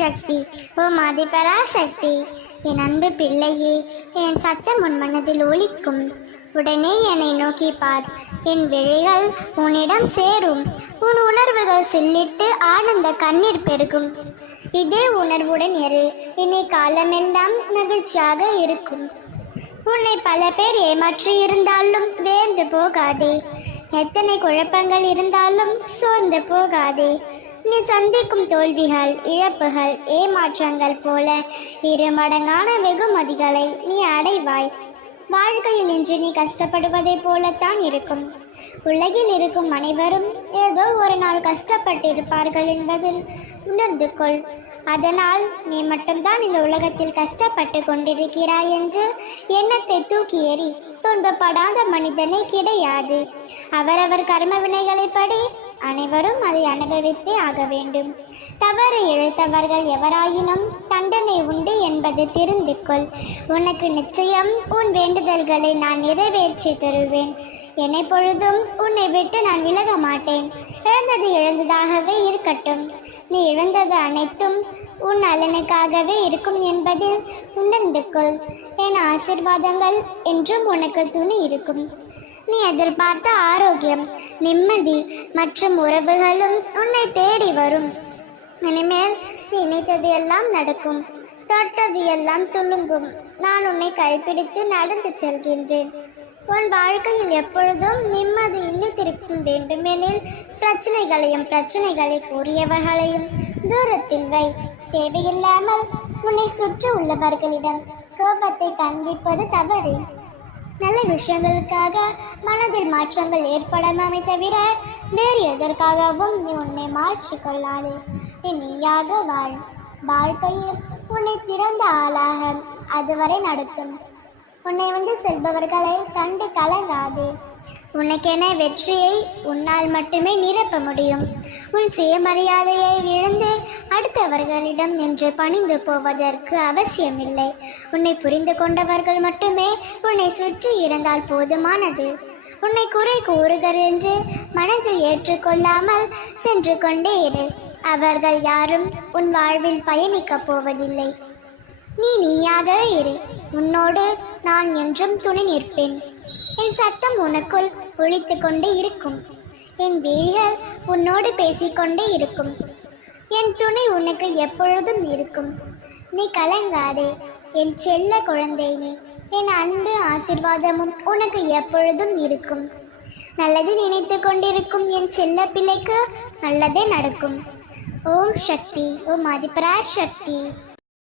சக்தி. ஓ மாதிபரா சக்தி என் அன்பு பிள்ளையே என் சத்தம் உன் மனதில் ஒழிக்கும் உடனே என்னை நோக்கி பார். என் விழிகள் உன்னிடம் சேரும். உன் உணர்வுகள் சில்லிட்டு ஆனந்த கண்ணீர் பெருகும். இதே உணர்வுடன் எரு இனி காலமெல்லாம் மகிழ்ச்சியாக இருக்கும். உன்னை பல பேர் ஏமாற்றி இருந்தாலும் வேர்ந்து போகாதே. எத்தனை குழப்பங்கள் இருந்தாலும் சோர்ந்து போகாதே. நீ சந்திக்கும் தோல்விகள் இழப்புகள் ஏமாற்றங்கள் போல இரு மடங்கான வெகுமதிகளை நீ அடைவாய். வாழ்க்கையில் இன்று நீ கஷ்டப்படுவதைப் போலத்தான் இருக்கும். உலகில் இருக்கும் அனைவரும் ஏதோ ஒரு நாள் கஷ்டப்பட்டிருப்பார்கள் என்பதில் உணர்ந்து கொள். அதனால் நீ மட்டும்தான் இந்த உலகத்தில் கஷ்டப்பட்டு கொண்டிருக்கிறாய் என்று எண்ணத்தை தூக்கி எறி. துன்பப்படாத மனிதனே கிடையாது. அவரவர் கர்ம வினைகளைப்படி அனைவரும் அதை அனுபவித்தே ஆக வேண்டும். தவறு இழைத்தவர்கள் எவராயினும் தண்டனை உண்டு என்பது தெரிந்து கொள். உனக்கு நிச்சயம் உன் வேண்டுதல்களை நான் நிறைவேற்றி தருவேன். என்னை பொழுதும் உன்னை விட்டு நான் விலக மாட்டேன். இழந்தது இழந்ததாகவே இருக்கட்டும். நீ இழந்தது அனைத்தும் உன் நலனுக்காகவே இருக்கும் என்பதில் உணர்ந்து கொள். என் ஆசிர்வாதங்கள் என்றும் உனக்கு துணி இருக்கும். நீ எதிர்பார்த்த ஆரோக்கியம் நிம்மதி மற்றும் உறவுகளும் உன்னை தேடி வரும். இனிமேல் நீ நினைத்தது எல்லாம் நடக்கும். தொட்டது எல்லாம் துளுங்கும் நான் உன்னை கைப்பிடித்து நடந்து செல்கின்றேன். உன் வாழ்க்கையில் எப்பொழுதும் நிம்மதி இன்னித்திருக்கும் வேண்டுமெனில் பிரச்சனைகளையும் பிரச்சனைகளை கூறியவர்களையும் தூரத்தில் வை. தேவையில்லாமல் உன்னை சுற்றி உள்ளவர்களிடம் கோபத்தை காண்பிப்பது தவறு. நல்ல விஷயங்களுக்காக மனதில் மாற்றங்கள் ஏற்படாமே தவிர வேறு எதற்காகவும் நீ உன்னை மாற்றிக்கொள்ளாதே நீ நீயாக வாழ். வாழ்க்கையில் உன்னை சிறந்த ஆளாக அதுவரை நடத்தும். உன்னை வந்து செல்பவர்களை கண்டு கலங்காதே. உனக்கென வெற்றியை உன்னால் மட்டுமே நிரப்ப முடியும். உன் சுயமரியாதையை இழந்து அடுத்தவர்களிடம் நின்று பணிந்து போவதற்கு அவசியமில்லை. உன்னை புரிந்து கொண்டவர்கள் மட்டுமே உன்னை சுற்றி இருந்தால் போதுமானது. உன்னை குறை கூறுகள் என்று மனதில் ஏற்றுக்கொள்ளாமல் சென்று கொண்டே இரு. அவர்கள் யாரும் உன் வாழ்வில் பயணிக்கப் போவதில்லை. நீ நீயாகவே இரு. உன்னோடு நான் என்றும் துணை நிற்பேன். என் சத்தம் உனக்குள் ஒழித்து கொண்டே இருக்கும். என் விழிகள் உன்னோடு பேசிக்கொண்டே இருக்கும். என் துணை உனக்கு எப்பொழுதும் இருக்கும். நீ கலங்காதே. என் செல்ல குழந்தை நீ. என் அன்பு ஆசிர்வாதமும் உனக்கு எப்பொழுதும் இருக்கும். நல்லது நினைத்து கொண்டிருக்கும் என் செல்ல பிள்ளைக்கு நல்லதே நடக்கும். ஓம் சக்தி ஓம் அதிபரா சக்தி.